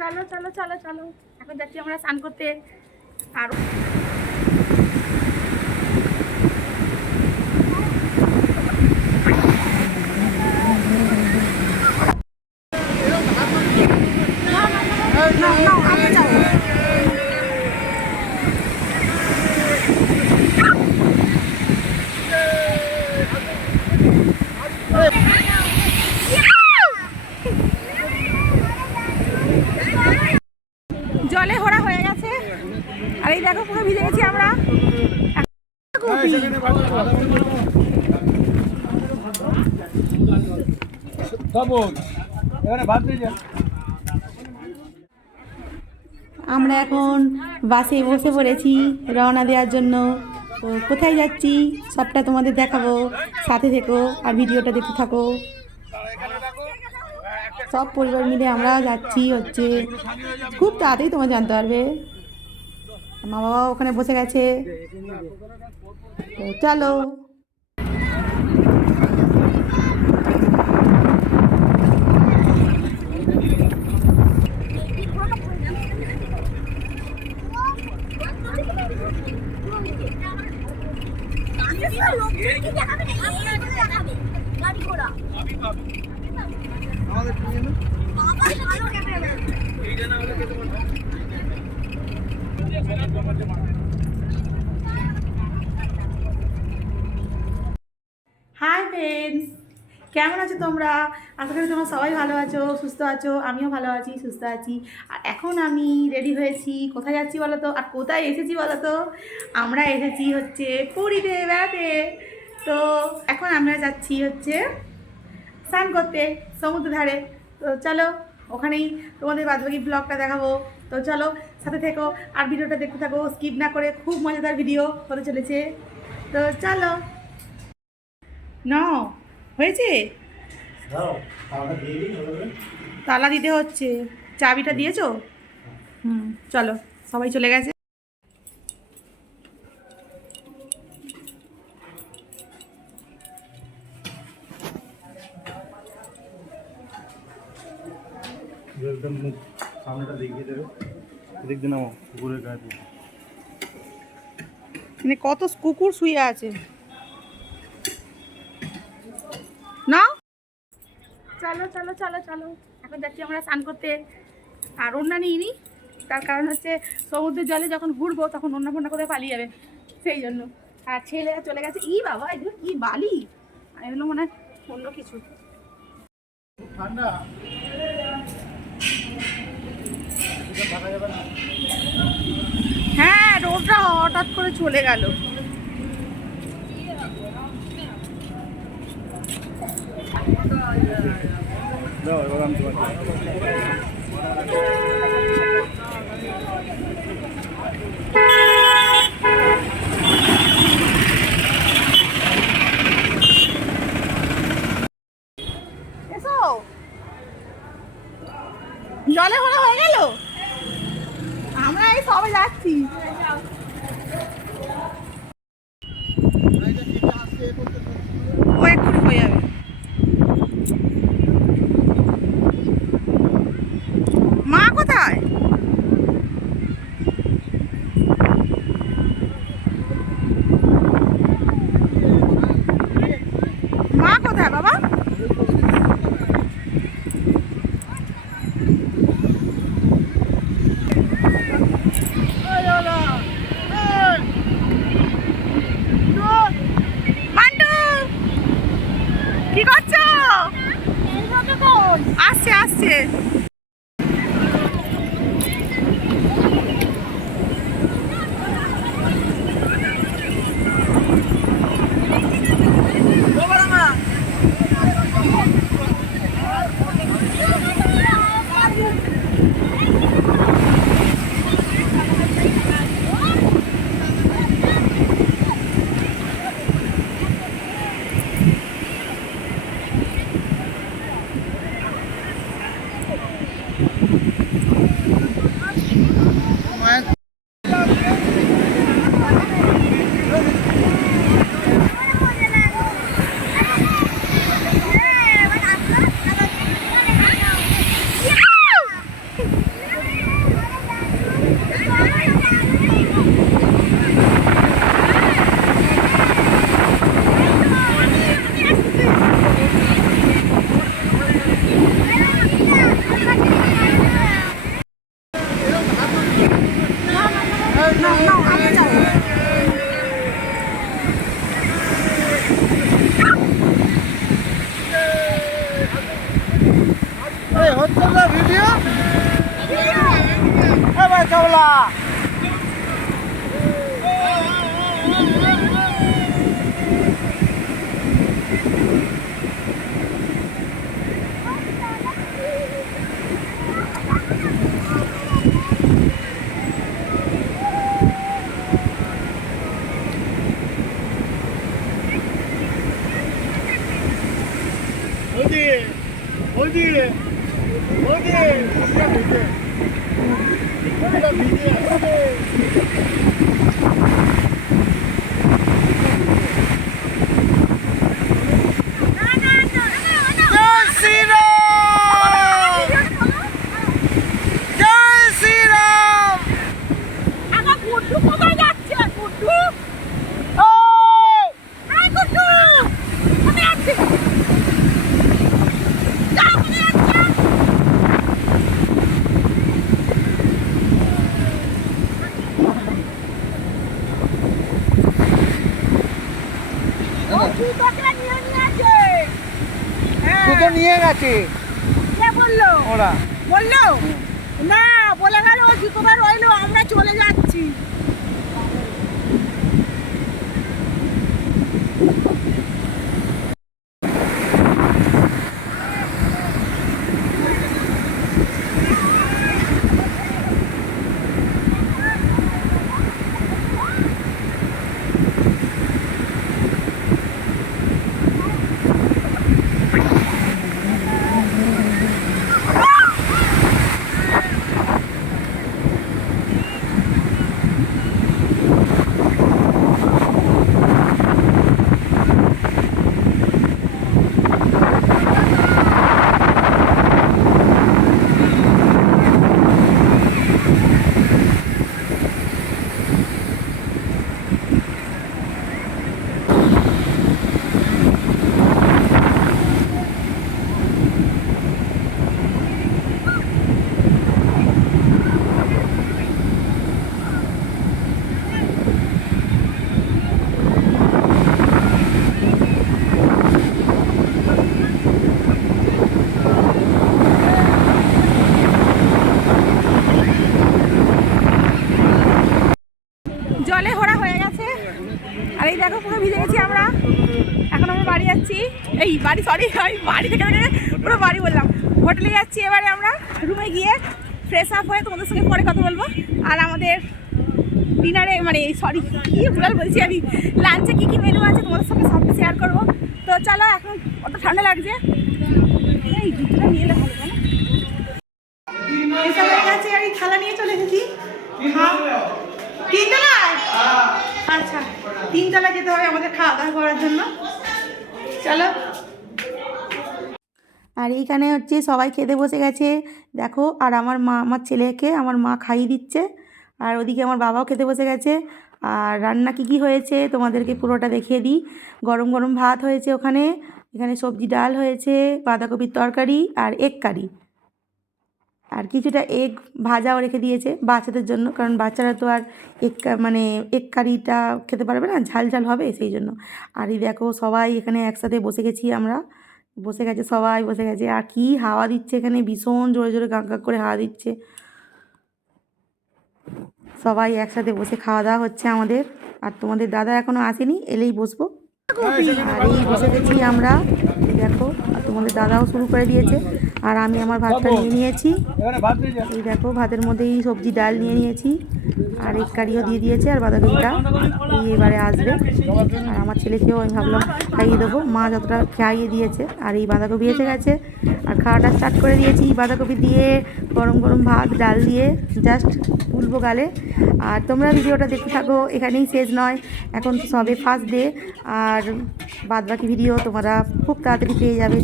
চলো চলো চলো চলো, এখন যাচ্ছি আমরা স্নান করতে। আর জলে ভরা হয়ে গেছে, আর এই দেখো পুরো ভিজে গেছি আমরা। আমরা এখন বাসে বসে পড়েছি রওনা দেওয়ার জন্য। তো কোথায় যাচ্ছি সবটা তোমাদের দেখাবো, সাথে থেকো আর ভিডিওটা দেখতে থাকো। সব পরিবার মিলে আমরা যাচ্ছি হচ্ছে, খুব তাড়াতাড়ি তোমরা জানতে পারবে। মা বাবা ওখানে বসে গেছে, তো চলো। হাই ফ্রেন্ডস, কেমন আছো তোমরা? আশা করি তোমরা সবাই ভালো আছো, সুস্থ আছো। আমিও ভালো আছি, সুস্থ আছি। আর এখন আমি রেডি হয়েছি। কোথায় যাচ্ছি বলো তো, আর কোথায় এসেছি বলো তো? আমরা এসেছি হচ্ছে পুরীতে বেড়াতে। তো এখন আমরা যাচ্ছি হচ্ছে স্নান করতে সমুদ্র ধারে। তো চলো, ওখানেই তোমাদের বাদবাকি ব্লগটা দেখাবো। তো চলো সাথে থেকো আর ভিডিওটা দেখতে থাকো, স্কিপ না করে। খুব মজাদার ভিডিও হতে চলেছে। তো চলো। না হয়েছে, তালা দিতে হচ্ছে। চাবিটা দিয়েছো? চলো, সবাই চলে গেছে। একদম মুখ সামনেটা দেখিয়ে দেবে, দেখতে নাও কুকুরের গায়ে। মানে কত কুকুর শুয়ে আছে না। চলো চলো চলো চলো, এখন যাচ্ছি আমরা স্নান করতে। আর ওড়না নিইনি, তার কারণ হচ্ছে সমুদ্রের জলে যখন ঘুরবো তখন ওড়না ফোড়না করে পালিয়ে যাবে, সেই জন্য। আর ছেলেরা চলে গেছে। ই বাবা, এগুলো কি বালি! এগুলো মনে হয় অন্য কিছু। ঠান্ডা হ্যাঁ, রোদটা হঠাৎ করে চলে গেল। দাও এবার আমি তোমাকে জলে ভরা হয়ে গেল, আমরা এই সবে যাচ্ছি। ও এক্ষুনি হয়ে যাবে। মা কোথায়? মা কোথায় বাবা? কি করছো? আসছে আসছে। চাওলা জুতো নিয়ে গেছে ওরা বললো না, বলে গেল ও জুতোটা রইলো, আমরা চলে যাচ্ছি। জলে ভরা হয়ে গেছে আর এই দেখো পুরো ভিজে গেছি আমরা। এখন আমরা বাড়ি যাচ্ছি, এই বাড়ি সরি আমি বাড়ি থেকে পুরো বাড়ি বললাম, হোটেলে যাচ্ছি। এবারে আমরা রুমে গিয়ে ফ্রেশ আপ হয়ে তোমাদের সঙ্গে পরে কথা বলবো। আর আমাদের ডিনারে মানে সরি কী ভুলাল বলছি আমি, লাঞ্চে কী কী মেনু আছে তোমাদের সঙ্গে সবটা শেয়ার করবো। তো চলো, এখন অত ঠান্ডা লাগছে, এই জুতোটা নিয়ে এলে ভালো না। এসব হয়ে গেছে আর এই থালা নিয়ে চলে এসেছি। তিনতলায়? আচ্ছা, তিনতলায় যেতে হবে আমাদের খাওয়া দাওয়া করার জন্য। চলো। আর এইখানে হচ্ছে সবাই খেতে বসে গেছে দেখো। আর আমার ছেলেকে আমার মা খাইয়ে দিচ্ছে। আর ওদিকে আমার বাবাও খেতে বসে গেছে। আর রান্না কী কী হয়েছে তোমাদেরকে পুরোটা দেখিয়ে দিই। গরম গরম ভাত হয়েছে ওখানে, এখানে সবজি ডাল হয়েছে, বাঁধাকপির তরকারি আর এগ কারি। আর কিছুটা এগ ভাজাও রেখে দিয়েছে বাচ্চাদের জন্য, কারণ বাচ্চারা তো আর এগ কারিটা খেতে পারবে না, ঝাল ঝাল হবে সেই জন্য। আর এই দেখো সবাই এখানে একসাথে বসে গেছি আমরা, বসে গেছে সবাই বসে গেছে। আর কি হাওয়া দিচ্ছে এখানে, ভীষণ জোরে জোরে গাঁ গাঁ করে হাওয়া দিচ্ছে। সবাই একসাথে বসে খাওয়া দাওয়া হচ্ছে আমাদের। আর তোমাদের দাদা এখনও আসেনি, এলেই বসবো। আর এই বসে গেছি আমরা, দেখো। আর তোমাদের দাদাও শুরু করে দিয়েছে। আর আমি আমার ভাতটা নিয়ে নিয়েছি, এই দেখো ভাতের মধ্যেই সবজি ডাল নিয়ে নিয়েছি। আর এগ কারিও দিয়ে দিয়েছে, আর বাঁধাকপিটা এই এবারে আসবে। আর আমার ছেলেকেও আমি ভাবলাম খাইয়ে দেবো, মা যতটা খাইয়ে দিয়েছে। আর এই বাঁধাকপি এসে গেছে, আর খাওয়াটা স্টার্ট করে দিয়েছি। বাঁধাকপি দিয়ে গরম গরম ভাত ডাল দিয়ে জাস্ট তুলবো গালে। আর তোমরা ভিডিওটা দেখতে থাকো, এখানেই শেষ নয়, এখন সবে ফার্স্ট ডে। আর বাদবাকি ভিডিও তোমরা খুব তাড়াতাড়ি পেয়ে যাবে।